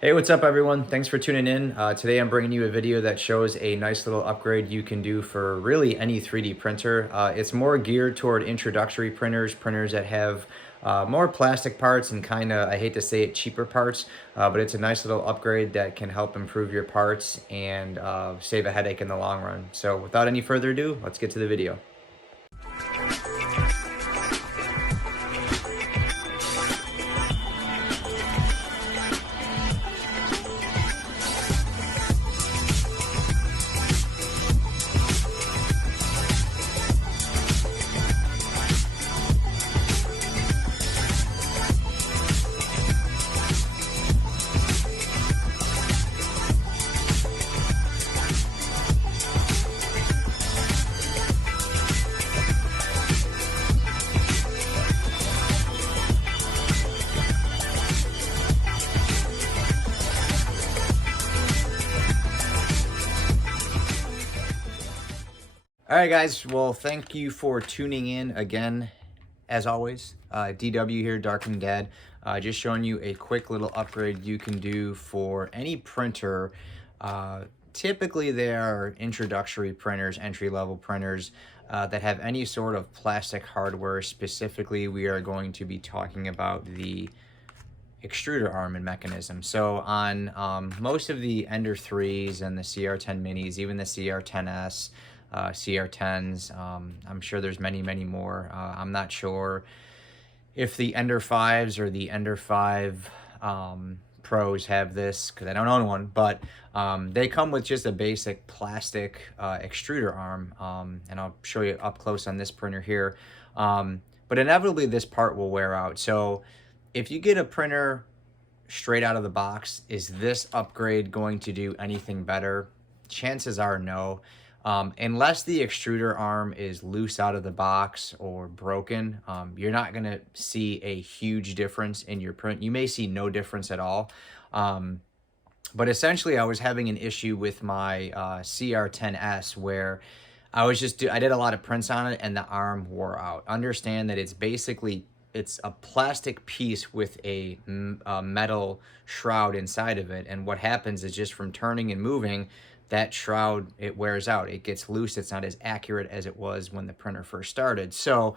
Hey, what's up everyone? Thanks for tuning in. Today I'm bringing you a video that shows a nice little upgrade you can do for really any 3D printer. It's more geared toward introductory printers, printers that have more plastic parts and kind of, I hate to say it, cheaper parts, but it's a nice little upgrade that can help improve your parts and save a headache in the long run. So without any further ado, let's get to the video. All right, guys. Well, thank you for tuning in again, as always. DW here, Darkened Dad. Just showing you a quick little upgrade you can do for any printer. Typically, they are introductory printers, entry-level printers that have any sort of plastic hardware. Specifically, we are going to be talking about the extruder arm and mechanism. So on most of the Ender 3s and the cr10 minis, even the cr10s, cr10s, I'm sure there's many more. I'm not sure if the Ender 5s or the Ender 5 Pros have this, because I don't own one, but they come with just a basic plastic extruder arm, and I'll show you up close on this printer here. But inevitably this part will wear out. So if you get a printer straight out of the box, is this upgrade going to do anything better? Chances are no. Unless the extruder arm is loose out of the box or broken, you're not going to see a huge difference in your print. You may see no difference at all. But essentially, I was having an issue with my cr10s where I did a lot of prints on it and the arm wore out. Understand that it's a plastic piece with a metal shroud inside of it, and what happens is just from turning and moving, that shroud, it wears out, it gets loose, it's not as accurate as it was when the printer first started. So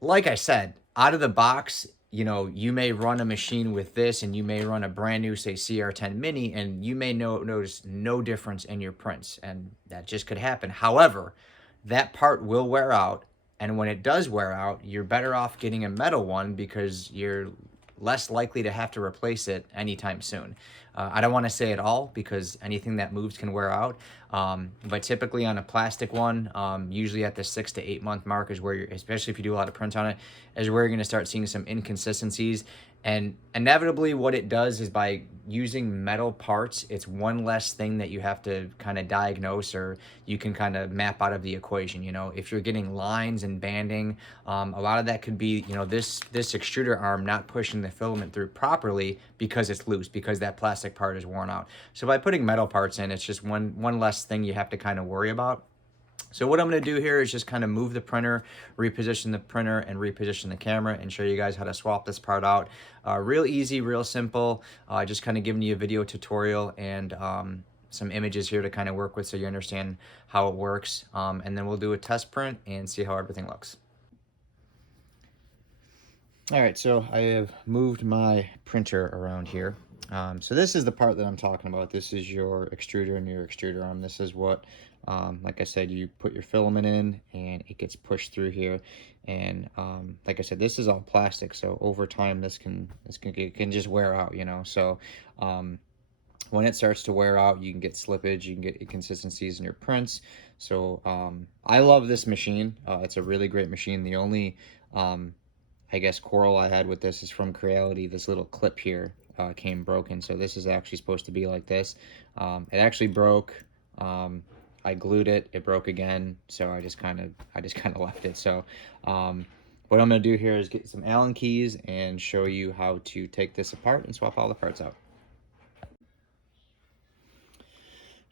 like I said, out of the box, you may run a machine with this and you may run a brand new, say, CR10 Mini, and you may notice no difference in your prints, and that just could happen. However, that part will wear out, and when it does wear out, you're better off getting a metal one because you're less likely to have to replace it anytime soon. I don't want to say it all because anything that moves can wear out, but typically on a plastic one, usually at the 6 to 8 month mark is where especially if you do a lot of prints on it, is where you're going to start seeing some inconsistencies. And inevitably what it does is, by using metal parts, it's one less thing that you have to kind of diagnose, or you can kind of map out of the equation. If you're getting lines and banding, a lot of that could be, this extruder arm not pushing the filament through properly because it's loose, because that plastic part is worn out. So by putting metal parts in, it's just one less thing you have to kind of worry about. So what I'm going to do here is just kind of move the printer, reposition the printer, and reposition the camera, and show you guys how to swap this part out. Real easy, real simple. Just kind of giving you a video tutorial and some images here to kind of work with so you understand how it works. And then we'll do a test print and see how everything looks. All right, so I have moved my printer around here. So this is the part that I'm talking about. This is your extruder and your extruder arm. This is what, like I said, you put your filament in and it gets pushed through here. And like I said, this is all plastic, so over time this can just wear out, So when it starts to wear out, you can get slippage, you can get inconsistencies in your prints. So I love this machine. It's a really great machine. The only I guess quarrel I had with this is from Creality. This little clip here came broken, so this is actually supposed to be like this. It actually broke. I glued it, it broke again, so I just kind of left it. So what I'm going to do here is get some Allen keys and show you how to take this apart and swap all the parts out.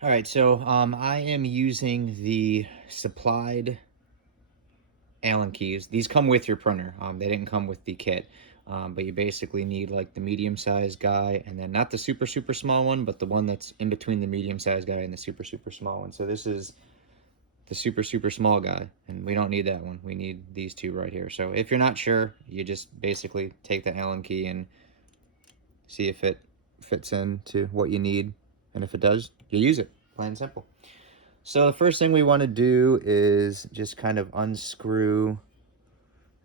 All right, so I am using the supplied Allen keys. These come with your printer. They didn't come with the kit. But you basically need like the medium-sized guy, and then not the super small one, but the one that's in between the medium-sized guy and the super small one. So this is the super small guy, and we don't need that one. We need these two right here. So if you're not sure, you just basically take the Allen key and see if it fits into what you need, and if it does, you use it, plain and simple. So the first thing we want to do is just kind of unscrew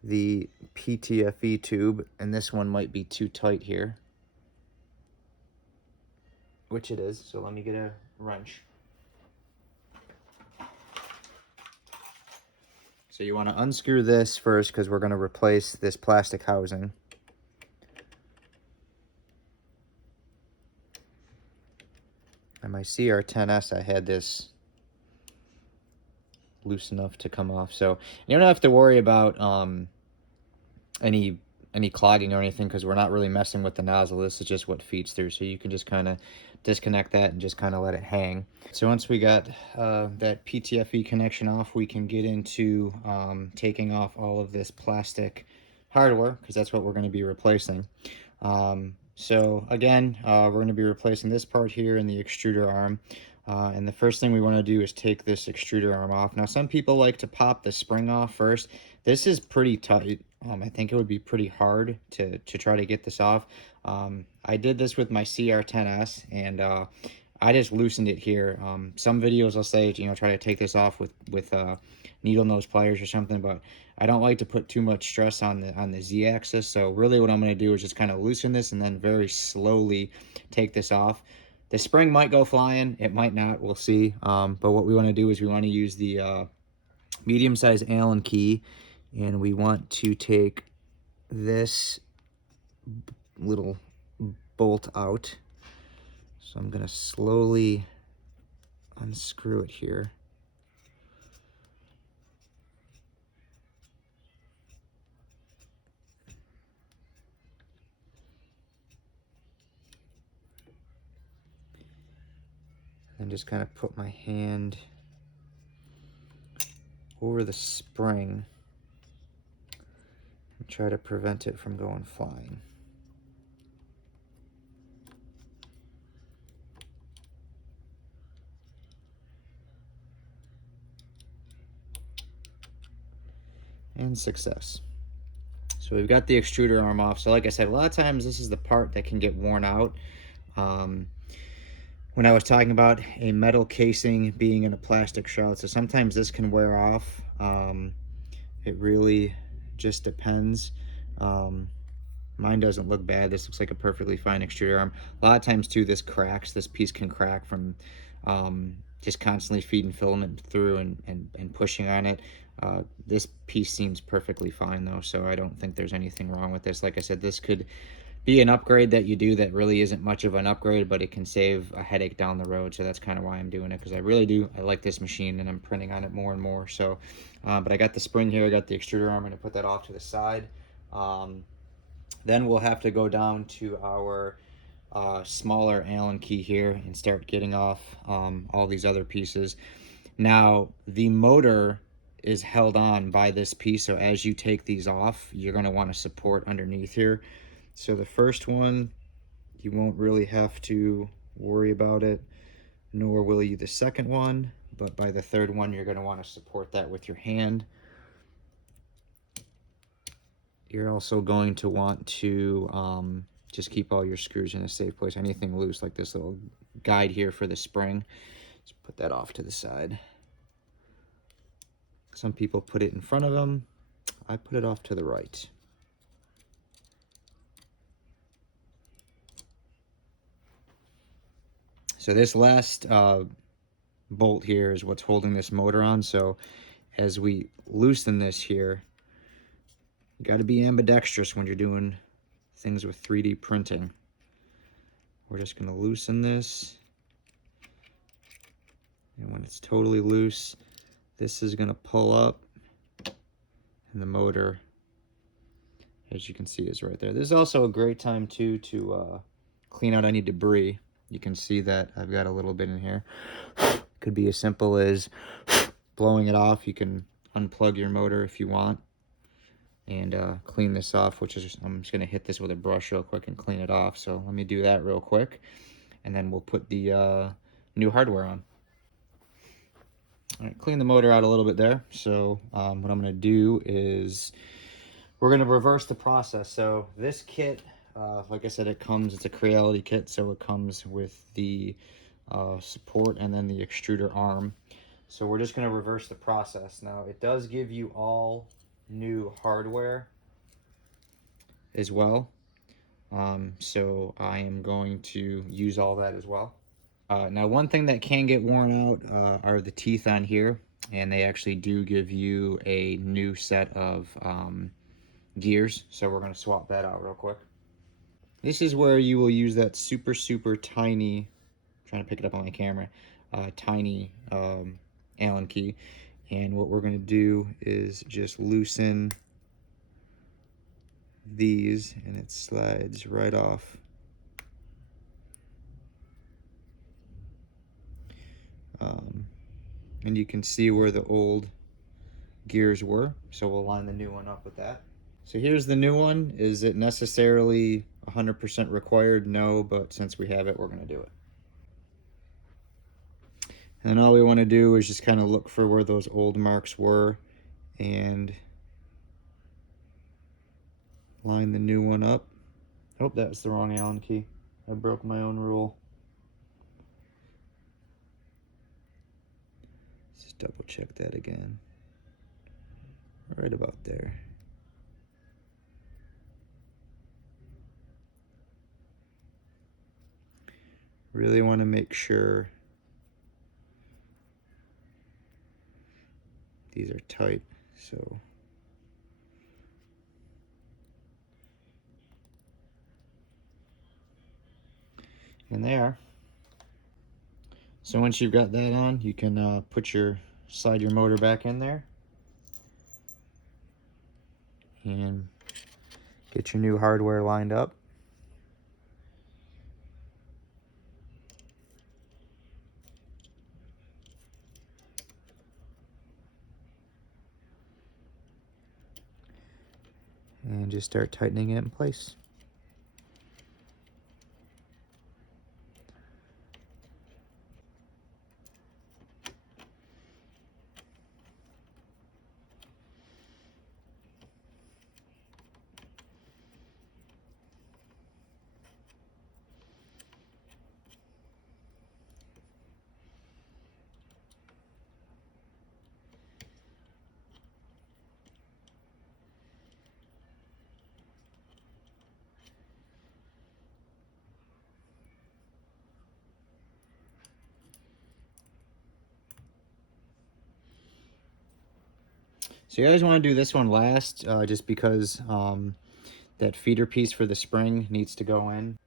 the PTFE tube, and this one might be too tight here, which it is. So let me get a wrench. So you want to unscrew this first because we're going to replace this plastic housing. On my cr10s, I had this loose enough to come off, so you don't have to worry about any clogging or anything, because we're not really messing with the nozzle. This is just what feeds through, so you can just kind of disconnect that and just kind of let it hang. So once we got that PTFE connection off, we can get into taking off all of this plastic hardware, because that's what we're going to be replacing. So again, we're going to be replacing this part here in the extruder arm. And the first thing we want to do is take this extruder arm off. Now, some people like to pop the spring off first. This is pretty tight. I think it would be pretty hard to try to get this off. I did this with my cr10s, and I just loosened it here. Some videos will say, you know, try to take this off with needle nose pliers or something, but I don't like to put too much stress on the z-axis. So really what I'm going to do is just kind of loosen this and then very slowly take this off. The spring might go flying, it might not, we'll see. But what we want to do is we want to use the medium-sized Allen key, and we want to take this little bolt out. So I'm going to slowly unscrew it here. And just kind of put my hand over the spring and try to prevent it from going flying. And success. So we've got the extruder arm off. So like I said, a lot of times this is the part that can get worn out. When I was talking about a metal casing being in a plastic shroud, so sometimes this can wear off. It really just depends. Mine doesn't look bad. This looks like a perfectly fine extruder arm. A lot of times too, this cracks. This piece can crack from just constantly feeding filament through and pushing on it. This piece seems perfectly fine though, so I don't think there's anything wrong with this. Like I said, this could be an upgrade that you do that really isn't much of an upgrade, but it can save a headache down the road. So that's kind of why I'm doing it, because I like this machine and I'm printing on it more and more. So but I got the spring here, I got the extruder arm. I'm going to put that off to the side. Then we'll have to go down to our smaller Allen key here and start getting off all these other pieces. Now the motor is held on by this piece, so as you take these off, you're going to want to support underneath here. So the first one, you won't really have to worry about it, nor will you the second one, but by the third one, you're going to want to support that with your hand. You're also going to want to just keep all your screws in a safe place. Anything loose, like this little guide here for the spring, just put that off to the side. Some people put it in front of them. I put it off to the right. So this last bolt here is what's holding this motor on. So as we loosen this here, you got to be ambidextrous when you're doing things with 3D printing. We're just going to loosen this. And when it's totally loose, this is going to pull up, and the motor, as you can see, is right there. This is also a great time too to clean out any debris. You can see that I've got a little bit in here. Could be as simple as blowing it off. You can unplug your motor if you want. and clean this off, which is, I'm just gonna hit this with a brush real quick and clean it off. So let me do that real quick, and then we'll put the new hardware on. All right, clean the motor out a little bit there. So what I'm gonna do is we're gonna reverse the process. So this kit, like I said, it's a cr10 kit, so it comes with the support and then the extruder arm. So we're just gonna reverse the process. Now it does give you all new hardware as well. So I am going to use all that as well. Now one thing that can get worn out are the teeth on here, and they actually do give you a new set of gears. So we're gonna swap that out real quick. This is where you will use that super tiny, I'm trying to pick it up on my camera, tiny Allen key. And what we're gonna do is just loosen these, and it slides right off. And you can see where the old gears were, so we'll line the new one up with that. So here's the new one. Is it necessarily 100% required? No, but since we have it, we're going to do it. And then all we want to do is just kind of look for where those old marks were and line the new one up. Oh, that's the wrong Allen key. I broke my own rule. Let's just double check that again. Right about there. Really want to make sure these are tight, so and they are. So once you've got that on, you can slide your motor back in there and get your new hardware lined up. And just start tightening it in place. So you guys want to do this one last, just because that feeder piece for the spring needs to go in.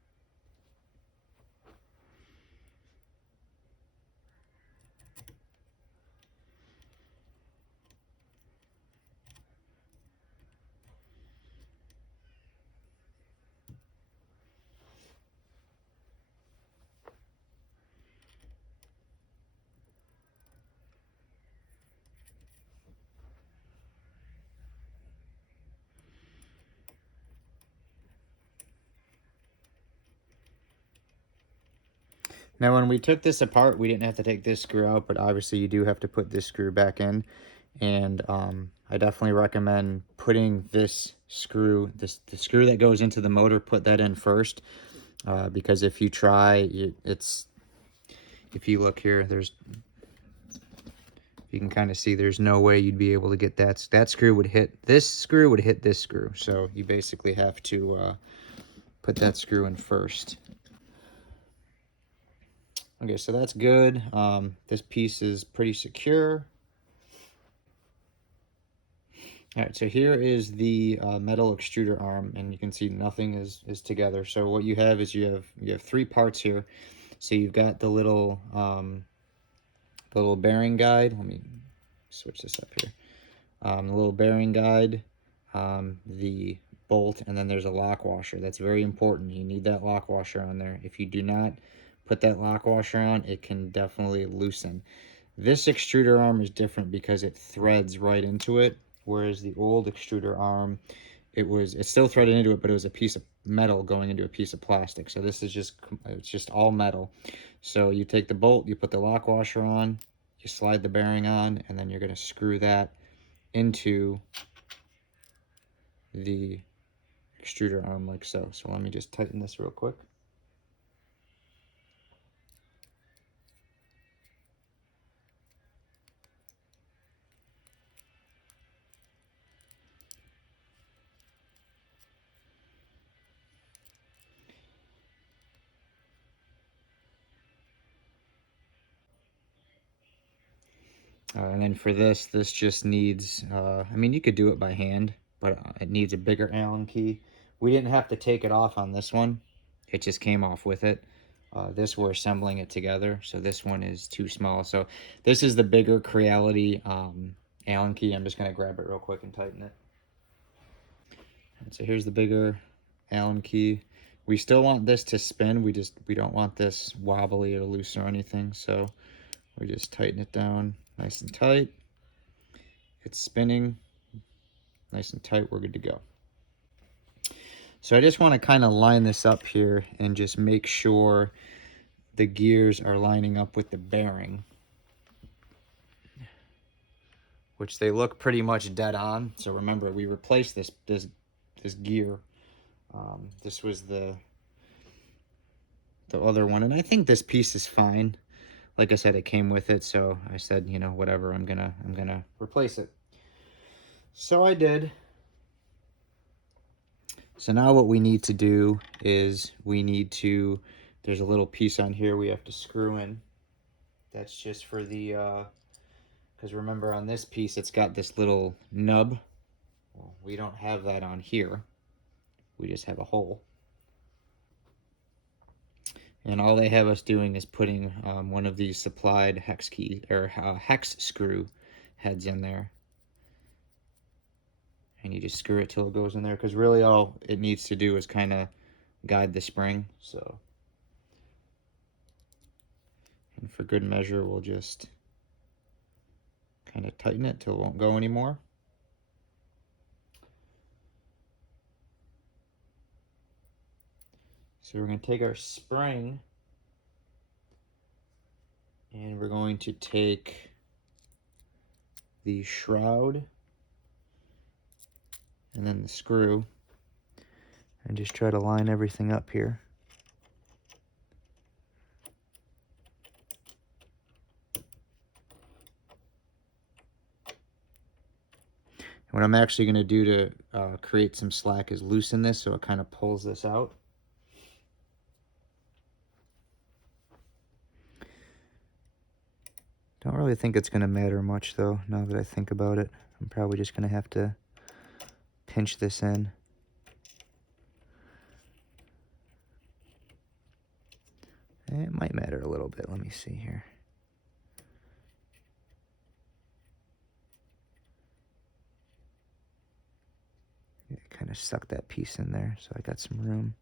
Now when we took this apart, we didn't have to take this screw out, but obviously you do have to put this screw back in. And I definitely recommend putting this screw, the screw that goes into the motor, put that in first. Because if you try, if you look here, you can kind of see there's no way you'd be able to get that screw would hit this screw, so you basically have to put that screw in first. Okay, so that's good. This piece is pretty secure. All right, so here is the metal extruder arm, and you can see nothing is together. So what you have is you have three parts here. So you've got the little bearing guide. Let me switch this up here. The little bearing guide, the bolt, and then there's a lock washer. That's very important. You need that lock washer on there. If you do not put that lock washer on, it can definitely loosen. This extruder arm is different because it threads right into it, whereas the old extruder arm, it's still threaded into it, but it was a piece of metal going into a piece of plastic. So this is it's just all metal. So you take the bolt, you put the lock washer on, you slide the bearing on, and then you're going to screw that into the extruder arm like so. So let me just tighten this real quick. And then for this just needs, I mean, you could do it by hand, but it needs a bigger Allen key. We didn't have to take it off on this one. It just came off with it. This, we're assembling it together, so this one is too small. So this is the bigger Creality Allen key. I'm just going to grab it real quick and tighten it. And so here's the bigger Allen key. We still want this to spin. We don't want this wobbly or loose or anything, so we just tighten it down nice and tight. It's spinning nice and tight. We're good to go. So I just want to kind of line this up here and just make sure the gears are lining up with the bearing, which they look pretty much dead on. So remember, we replaced this gear. This was the other one, and I think this piece is fine. Like I said, it came with it, so I said, you know, whatever, I'm gonna replace it. So I did. So now what we need to do is there's a little piece on here we have to screw in. That's just for the, because remember on this piece, it's got this little nub. Well, we don't have that on here. We just have a hole. And all they have us doing is putting one of these supplied hex hex screw heads in there. And you just screw it till it goes in there, because really all it needs to do is kind of guide the spring. So, and for good measure, we'll just kind of tighten it till it won't go anymore. So we're going to take our spring and we're going to take the shroud and then the screw and just try to line everything up here. And what I'm actually going to do to create some slack is loosen this so it kind of pulls this out. Don't really think it's going to matter much though, now that I think about it. I'm probably just going to have to pinch this in. It might matter a little bit. Let me see here. Yeah, kind of suck that piece in there so I got some room.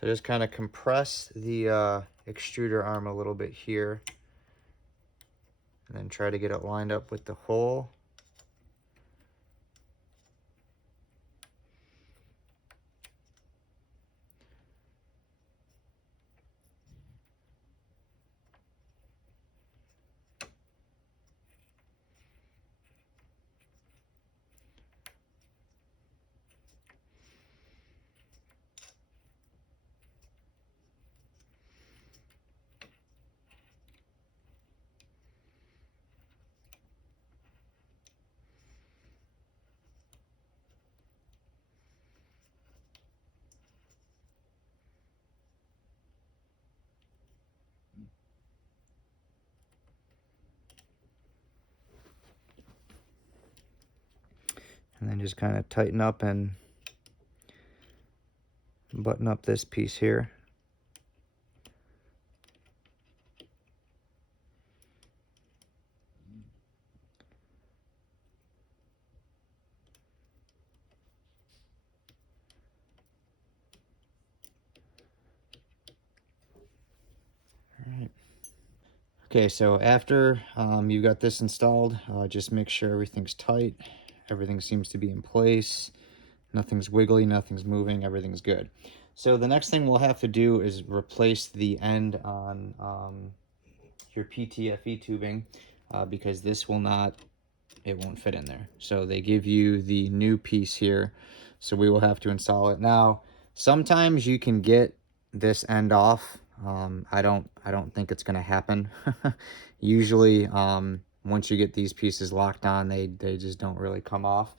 So just kind of compress the extruder arm a little bit here and then try to get it lined up with the hole. And then just kind of tighten up and button up this piece here. Okay, so after you got this installed, just make sure everything's tight. Everything seems to be in place. Nothing's wiggly, nothing's moving, everything's good. So the next thing we'll have to do is replace the end on your PTFE tubing because this will not, it won't fit in there. So they give you the new piece here, so we will have to install it. Now, sometimes you can get this end off. I don't think it's gonna happen. Usually, once you get these pieces locked on, they just don't really come off.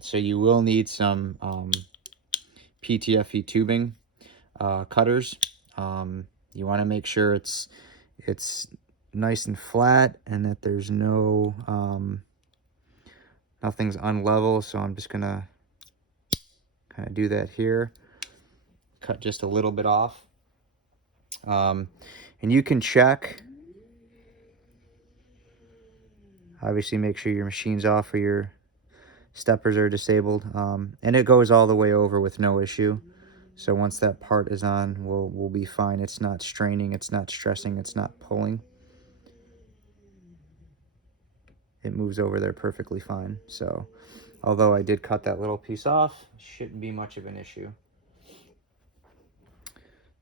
So you will need some PTFE tubing cutters. You want to make sure it's nice and flat and that there's no nothing's unlevel. So I'm just gonna kind of do that here. Cut just a little bit off. And you can check. Obviously, make sure your machine's off or your steppers are disabled. And it goes all the way over with no issue. So once that part is on, we'll be fine. It's not straining, it's not stressing, it's not pulling. It moves over there perfectly fine. So although I did cut that little piece off, it shouldn't be much of an issue.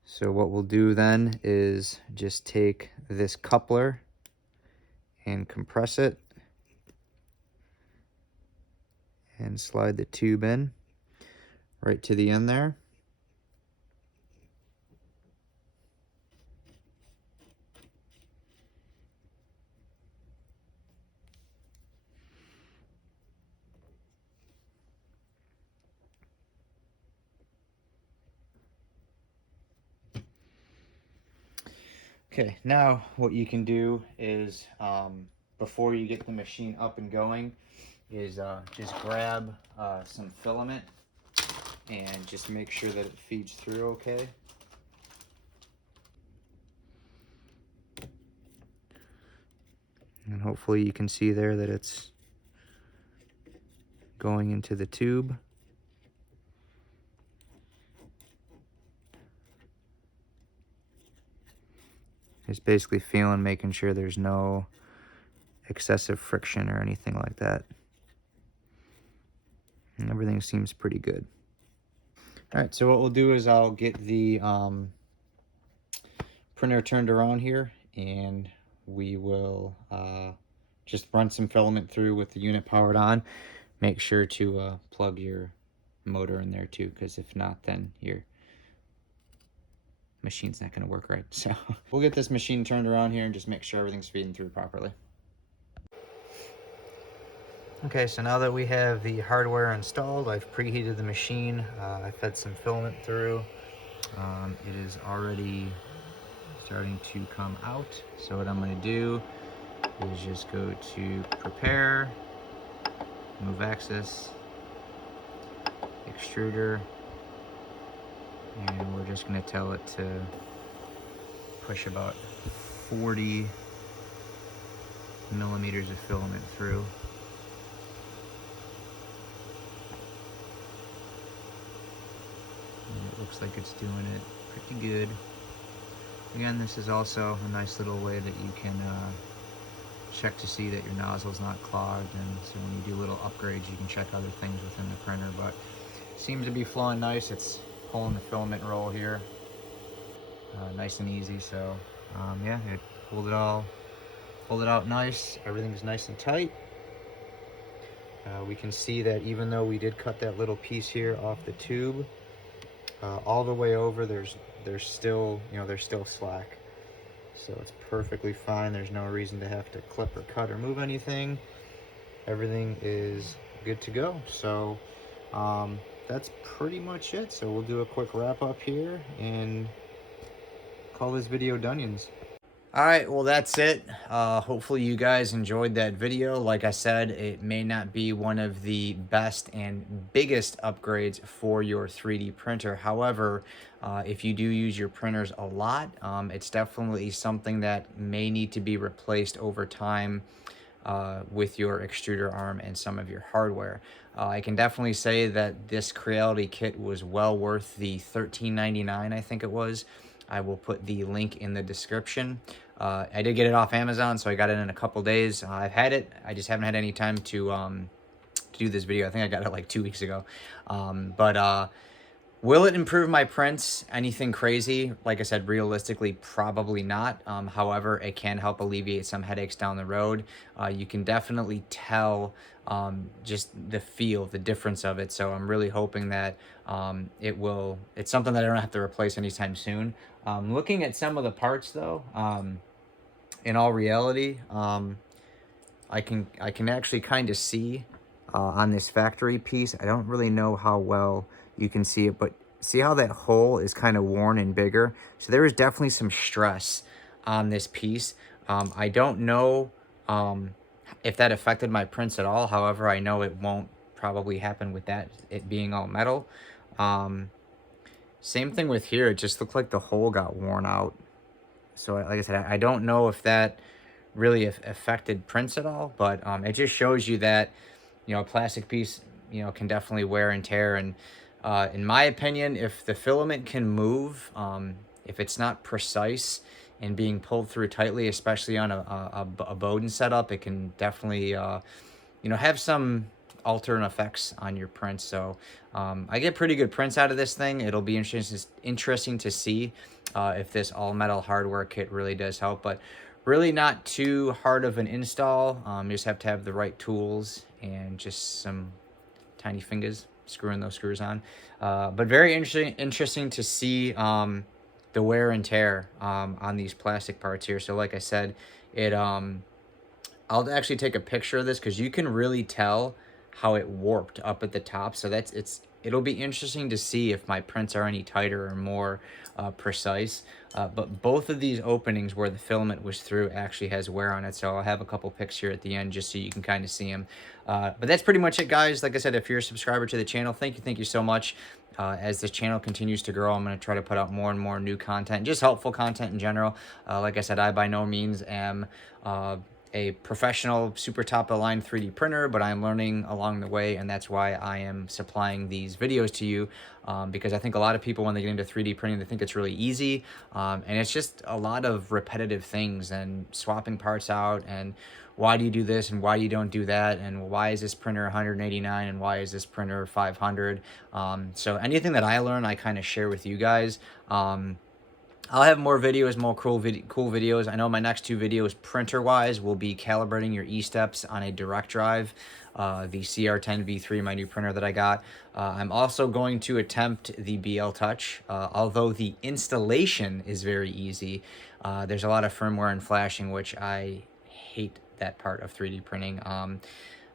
So what we'll do then is just take this coupler and compress it and slide the tube in right to the end there. Okay, now what you can do is before you get the machine up and going is just grab some filament and just make sure that it feeds through okay. And hopefully you can see there that it's going into the tube. Just basically feeling, making sure there's no excessive friction or anything like that. And everything seems pretty good. All right, so what we'll do is I'll get the printer turned around here and we will just run some filament through with the unit powered on. Make sure to plug your motor in there too, because if not, then your machine's not going to work right. So we'll get this machine turned around here and just make sure everything's feeding through properly. Okay, so now that we have the hardware installed, I've preheated the machine. I fed some filament through. It is already starting to come out. So what I'm going to do is just go to prepare, move axis, extruder, and we're just going to tell it to push about 40 millimeters of filament through. And it looks like it's doing it pretty good. Again, this is also a nice little way that you can check to see that your nozzle's not clogged, and so when you do little upgrades you can check other things within the printer. But it seems to be flowing nice. It's pulling the filament roll here nice and easy. So yeah, it pulled it out nice. Everything's nice and tight. We can see that even though we did cut that little piece here off the tube, all the way over there's still, you know, there's still slack. So it's perfectly fine. There's no reason to have to clip or cut or move anything. Everything is good to go. So that's pretty much it. So we'll do a quick wrap up here and call this video Dunions. All right, well, that's it. Hopefully you guys enjoyed that video. Like I said, it may not be one of the best and biggest upgrades for your 3D printer. However, if you do use your printers a lot, it's definitely something that may need to be replaced over time with your extruder arm and some of your hardware. I can definitely say that this cr10 kit was well worth the $13.99, I think it was. I will put the link in the description. I did get it off Amazon, so I got it in a couple days. I've had it. I just haven't had any time to do this video. I think I got it like 2 weeks ago. Will it improve my prints? Anything crazy? Like I said, realistically, probably not. However, it can help alleviate some headaches down the road. You can definitely tell just the feel, the difference of it. So I'm really hoping that it's something that I don't have to replace anytime soon. Looking at some of the parts though, in all reality, I can actually kind of see on this factory piece. I don't really know how well you can see it, but see how that hole is kind of worn and bigger? So there is definitely some stress on this piece. I don't know if that affected my prints at all. However, I know it won't probably happen with that, it being all metal. Same thing with here. It just looked like the hole got worn out. So like I said, I don't know if that really affected prints at all, but it just shows you that, a plastic piece, can definitely wear and tear. And in my opinion, if the filament can move, if it's not precise and being pulled through tightly, especially on a Bowden setup, it can definitely, have some alternate effects on your prints. So I get pretty good prints out of this thing. It'll be interesting to see if this all metal hardware kit really does help, but really not too hard of an install. You just have to have the right tools and just some tiny fingers screwing those screws on. But very interesting to see the wear and tear on these plastic parts here. So like I said, I'll actually take a picture of this because you can really tell how it warped up at the top. So it'll be interesting to see if my prints are any tighter or more precise. But both of these openings where the filament was through actually has wear on it. So I'll have a couple pics here at the end just so you can kind of see them. But that's pretty much it, guys. Like I said, if you're a subscriber to the channel, thank you so much. As this channel continues to grow, I'm going to try to put out more and more new content, just helpful content in general. Like I said, I by no means am a professional super top of the line 3D printer, but I'm learning along the way, and that's why I am supplying these videos to you, because I think a lot of people, when they get into 3D printing, they think it's really easy, and it's just a lot of repetitive things and swapping parts out, and why do you do this and why you don't do that, and why is this printer 189 and why is this printer 500. So anything that I learn, I kind of share with you guys. I'll have more videos, more cool videos. I know my next 2 videos, printer-wise, will be calibrating your E-steps on a direct drive, the cr10 V3, my new printer that I got. I'm also going to attempt the BL Touch, although the installation is very easy. There's a lot of firmware and flashing, which I hate that part of 3D printing.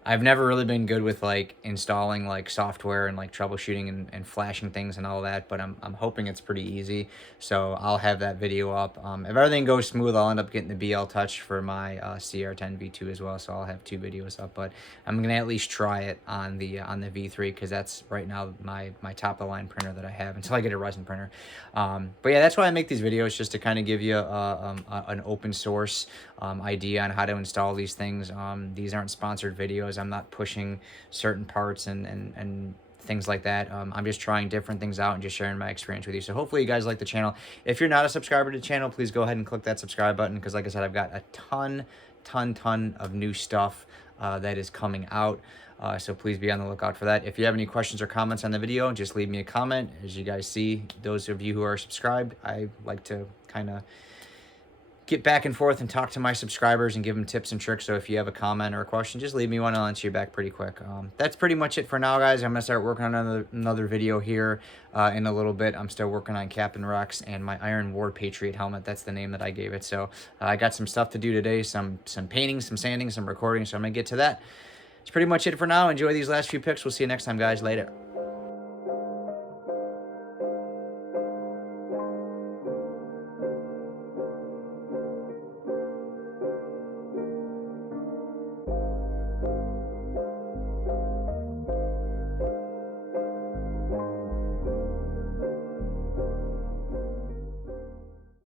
I've never really been good with like installing like software and like troubleshooting and flashing things and all that, but I'm hoping it's pretty easy. So I'll have that video up. If everything goes smooth, I'll end up getting the BL Touch for my cr10 V2 as well. So I'll have 2 videos up, but I'm gonna at least try it on the V3 because that's right now my top of the line printer that I have until I get a resin printer. But yeah, that's why I make these videos, just to kind of give you an open source idea on how to install these things. These aren't sponsored videos. I'm not pushing certain parts and things like that. I'm just trying different things out and just sharing my experience with you. So hopefully you guys like the channel. If you're not a subscriber to the channel, please go ahead and click that subscribe button, because like I said, I've got a ton of new stuff that is coming out. So please be on the lookout for that. If you have any questions or comments on the video, just leave me a comment. As you guys see, those of you who are subscribed, I like to kind of get back and forth and talk to my subscribers and give them tips and tricks. So if you have a comment or a question, just leave me one. I'll answer you back pretty quick. That's pretty much it for now, guys. I'm gonna start working on another video here in a little bit. I'm still working on Captain Rex and my Iron War Patriot helmet. That's the name that I gave it. So I got some stuff to do today, some painting, some sanding, some recording. So I'm gonna get to that. It's pretty much it for now. Enjoy these last few pics. We'll see you next time, guys. Later.